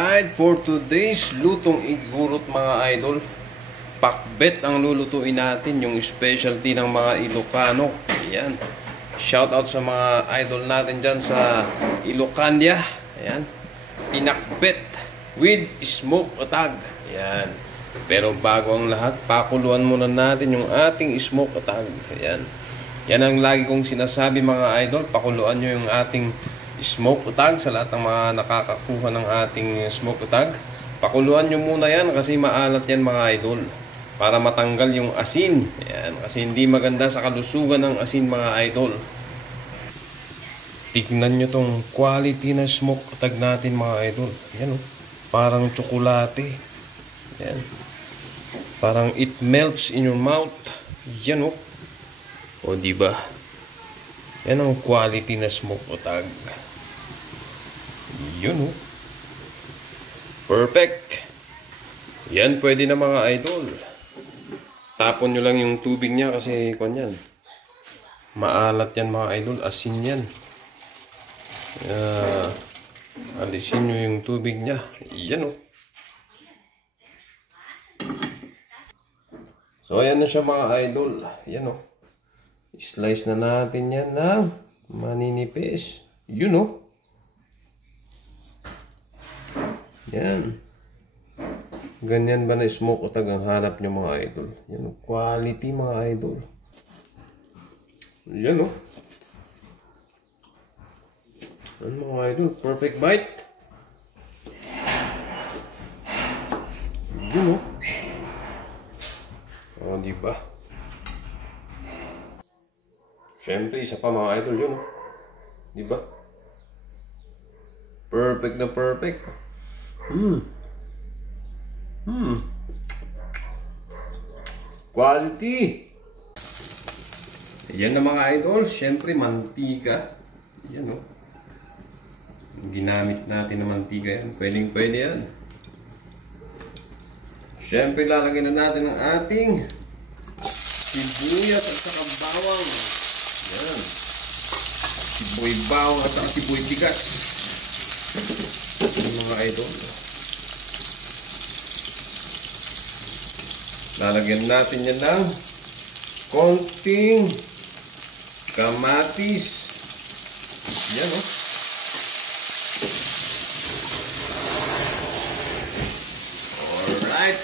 Alright, for today's lutong igurot mga idol, pakbet ang lulutuin natin, yung specialty ng mga Ilocano. Ayan. Shout out sa mga idol natin dyan sa Ilocania. Ayan. Pinakbet with smoke atag. Ayan. Pero bago ang lahat, pakuluan muna natin yung ating smoke atag. Ayan. Yan ang lagi kong sinasabi mga idol, pakuluan nyo yung ating smoke utag sa lahat ng mga nakakakuha ng ating smoke utag. Pakuluan nyo muna yan kasi maalat yan mga idol, para matanggal yung asin. Ayan, kasi hindi maganda sa kalusugan ng asin mga idol. Tignan nyo tong quality na smoke utag natin mga idol. Ayan, oh, parang tsokolate. Ayan, parang it melts in your mouth. Yan oh. O diba? Yan ang quality na smoke utag. Yun oh. Perfect. Yan pwede na mga idol. Tapon nyo lang yung tubig niya kasi kanyan, maalat yan mga idol, asin yan. Alisin nyo yung tubig niya. Yan oh. So ayan na siya mga idol. Yan oh. Slice na natin yan na maninipis. Yun oh. Yan. Ganyan ba na smoke utag ang hanap nyo mga idol? Yan, quality mga idol. Yan oh. Yan mga idol, perfect bite. Yun oh. O diba? Siyempre isa pa mga idol, yun oh. Diba? Perfect na perfect. Quality. Yan na mga idol, syempre mantika. Yan oh. Ginamit natin na mantika yan. Pwedeng pwede yan. Syempre lalagyan na natin ang ating sibuyas at saka bawang. Yan. Siboy bawang at saka siboy bigas. Yan mga idol. Lalagyan natin yan ng konting kamatis. Yan oh. Alright.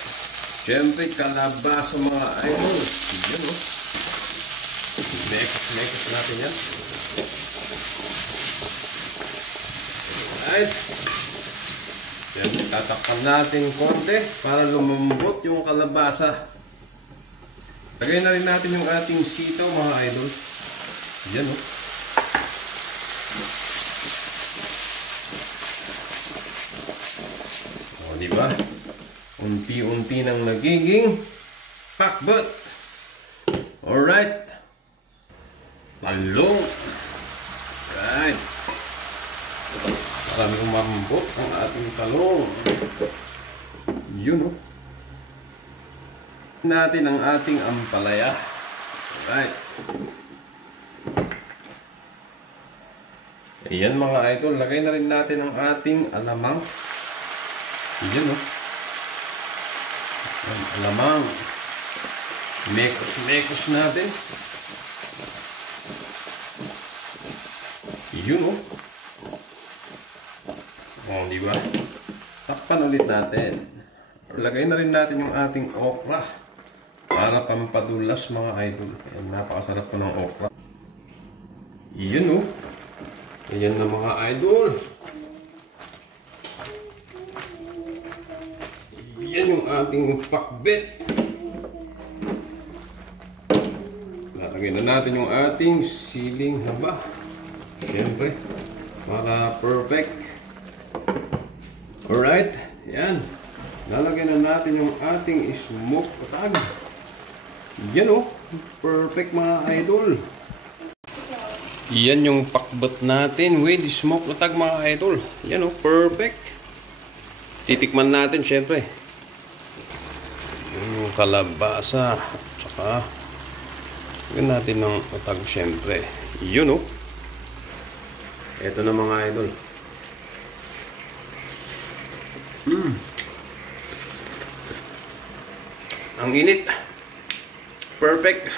Siyempre kalabasa mga idol. Yan oh. Mekos natin yan. Alright. Yan, tatakpan natin konti para lumambot yung kalabasa. Lagay na rin natin yung ating sitaw mga idol. Yan oh. O diba? Unti-unti nang nagiging pakbet. Alright. Talong. Right. Marami umambot ang ating talong. Yun oh. Natin ang ating ampalaya. Alright. Ayan mga idol, lagay na rin natin ang ating alamang. Ayan oh. Alamang. Mekos natin. Yun oh. O diba? Takpan ulit natin. Lagay na rin natin yung ating okra para pampadulas mga idol. Ayan, napakasarap po ng okra. Iyan oh. Ayan na mga idol. Iyan yung ating pakbet. Lalagay na natin yung ating siling haba. Siyempre, para perfect. Alright, yan. Lalagyan na natin yung ating smoke utag. Yan oh, perfect mga idol. Yan yung pakbet natin with smoke utag mga idol. Yan oh, perfect. Titikman natin syempre. Yung kalabasa. Tsaka, yan natin ng utag syempre. Yun oh. Ito na mga idol. Ang init. Perfect.